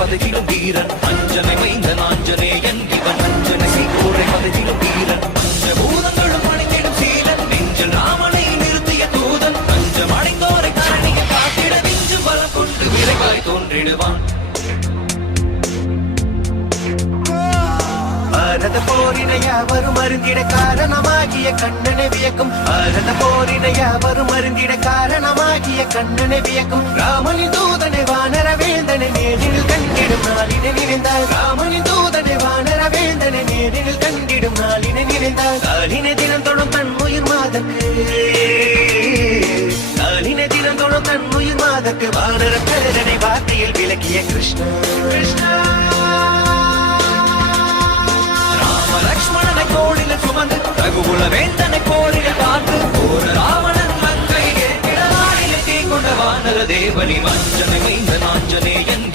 பதகிலும் வீரன் அஞ்சனை மைந்தன் ஆஞ்சநேயன் இவன் அஞ்சனை சீகோரை பதகிலும் வீரன் பஞ்சபூதங்களும் அணிந்திடும் சீலன் நெஞ்சில் ராமனை நிறுத்திய தூதன் பஞ்சம் அடைந்தோரை கரணியை காத்திட நெஞ்சும் பலம் கொண்டு விரைவாய் தோன்றிடுவான் பாரத போரினை யாவரும் அருந்திட காரணமாகிய கண்ணனை வியக்கும் பாரத போரினை யாவரும் அருந்திட காரணமாகிய கண்ணனை வியக்கும் ராமனின் தூதனை வானர வேந்தனை நேரில் கண்டிடும் நாளினை நினைந்தால் ராமனின் தூதனை வானர வேந்தனை நேரில் கண்டிடும் நாளினை நினைந்தால் காலினை தினம் தொடும் தன் உயிர் மாதக்கு காலினை தினம் தொடும் தன் உயிர் மாதக்கு வானர பேரனை வார்த்தையில் விளக்கிய கிருஷ்ணா கிருஷ்ணா லக்ஷ்மணனை தோளில் சுமந்து ரகுகுல வேந்தனை போரில் பார்த்து போர ராவணன் மங்கை ஏற்கிட நாளில் தீ கொண்ட வானர தேவனி மஞ்சனை மைந்த நாஞ்சனேயன்